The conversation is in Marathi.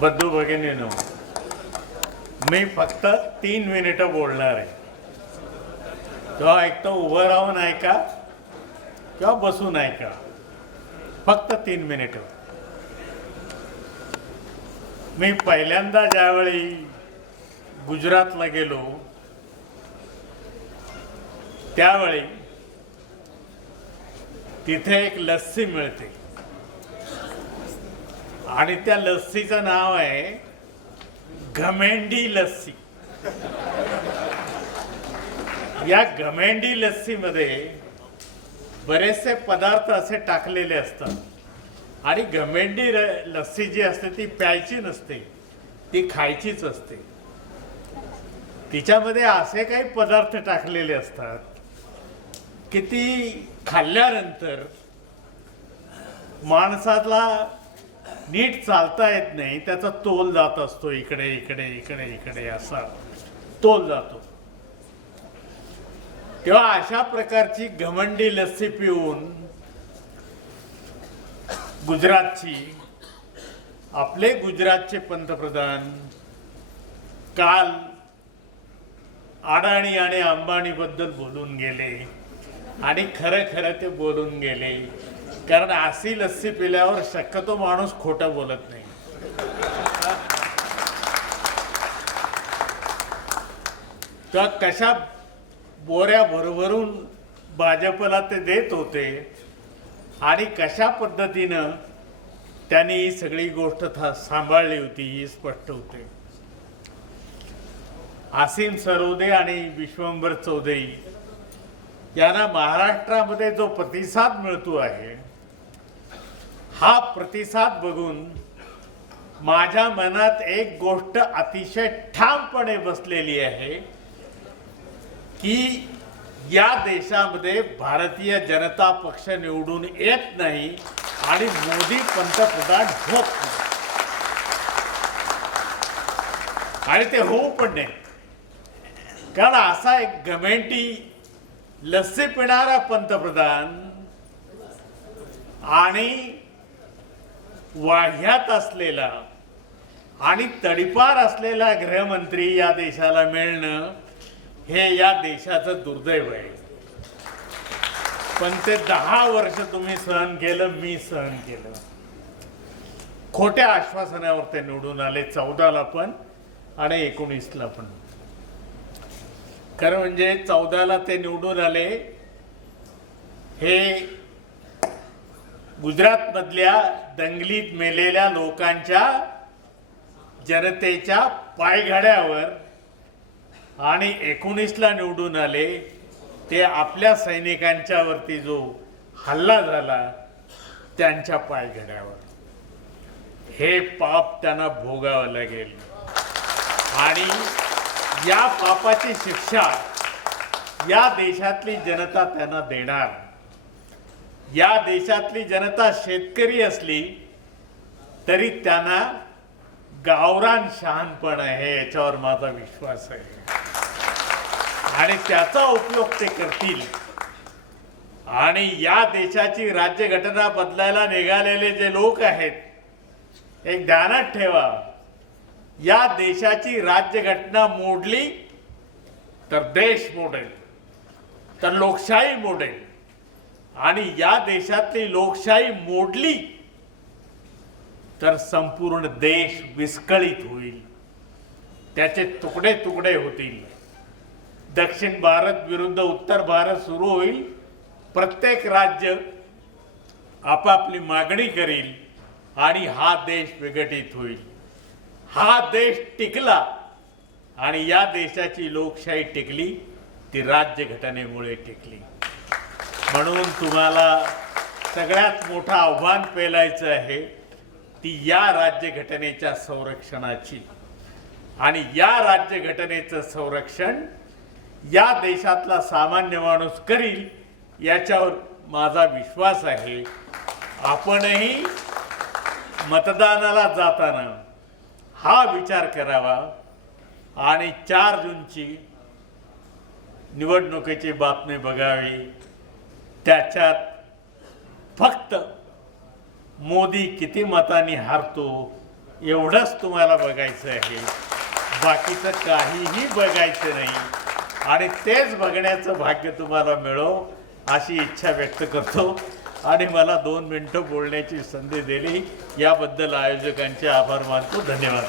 बद्दू भगिनीनो मी फक्त तीन मिनिटं बोलणार आहे. तेव्हा ऐकतो उभं राहून ऐका किंवा बसून ऐका फक्त तीन मिनिटं. मी पहिल्यांदा ज्यावेळी गुजरातला गेलो त्यावेळी तिथे एक लस्सी मिळते. आणि त्या लस्सीचं नाव आहे घमेंडी लस्सी. या घमेंडी लस्सीमध्ये बरेचसे पदार्थ असे टाकलेले असतात. आणि घमेंडी लस्सी जी असते ती प्यायची नसते ती खायचीच असते. तिच्यामध्ये असे काही पदार्थ टाकलेले असतात की ती खाल्ल्यानंतर माणसाला नीट चालता येत नाही त्याचा तोल जात असतो इकडे इकडे इकडे इकडे असा तोल जातो. तेव्हा अशा प्रकारची घमंडी लस्सी पिऊन गुजरातची आपले गुजरातचे पंतप्रधान काल अडाणी आणि अंबानीबद्दल बोलून गेले आणि खरं खरं ते बोलून गेले. कारण अशी लस्सी पिल्यावर शक्यतो माणूस खोटं बोलत नाही. तर कशा बोऱ्या भरभरून भाजपला ते देत होते आणि कशा पद्धतीनं त्यांनी ही सगळी गोष्ट था सांभाळली होती ही स्पष्ट होते. आसिम सरोदे आणि विश्वंभर चौधरी यांना महाराष्ट्रामध्ये जो प्रतिसाद मिळतो आहे हा प्रतिसाद बघून माझ्या मनात एक गोष्ट अतिशय ठामपणे बसलेली आहे की या देशामध्ये भारतीय जनता पक्ष निवडून येत नाही आणि मोदी पंतप्रधान होत नाही. आणि ते होऊ पण नाही कारण असा एक गमेंटी लस्सी पिणारा पंतप्रधान आणि वाह्यात असलेला आणि तडीपार असलेला गृहमंत्री या देशाला मिळणं हे या देशाचं दुर्दैव आहे. पण ते दहा वर्ष तुम्ही सहन केलं मी सहन केलं. खोट्या आश्वासनावर ते निवडून आले चौदाला पण आणि एकोणीसला पण. खरं म्हणजे चौदाला ते निवडून आले हे गुजरातमधल्या दंगलीत मेलेल्या लोकांच्या जनतेच्या पायघड्यावर आणि एकोणीसला निवडून आले ते आपल्या सैनिकांच्यावरती जो हल्ला झाला त्यांच्या पायघड्यावर. हे पाप त्यांना भोगावं लागेल. आणि या पापाची शिक्षा या देशातली जनता त्यांना देणार या देशातली जनता शेतकरी असली तरी त्यांना गावरान शहाणपण आहे याच्यावर माझा विश्वास आहे. आणि त्याचा उपयोग ते करतील. आणि या देशाची राज्यघटना बदलायला निघालेले जे लोक आहेत एक ध्यानात ठेवा. या देशाची राज्यघटना मोडली तर देश मोडेल तर लोकशाही मोडेल. आणि या देशातली लोकशाही मोडली तर संपूर्ण देश विस्कळीत होईल. त्याचे तुकडे तुकडे होतील. दक्षिण भारत विरुद्ध उत्तर भारत सुरू होईल. प्रत्येक राज्य आपापली मागणी करील आणि हा देश विघटित होईल. हा देश टिकला आणि या देशाची लोकशाही टिकली ती राज्यघटनेमुळे टिकली. म्हणून तुम्हाला सगळ्यात मोठं आव्हान पेलायचं आहे ती या राज्यघटनेच्या संरक्षणाची. आणि या राज्यघटनेचं संरक्षण या देशातला सामान्य माणूस करील याच्यावर माझा विश्वास आहे. आपणही मतदानाला जाताना हा विचार करावा आणि चार जूनची निवडणुकीची बातमी बघावी. त्याच्यात फक्त मोदी किती मतांनी हारतो एवढंच तुम्हाला बघायचं आहे. बाकीचं काहीही बघायचं नाही. आणि तेच बघण्याचं भाग्य तुम्हाला मिळो अशी इच्छा व्यक्त करतो. आणि मला दोन मिनटं बोलण्याची संधी दिली. याबद्दल आयोजकांचे आभार मानतो. धन्यवाद.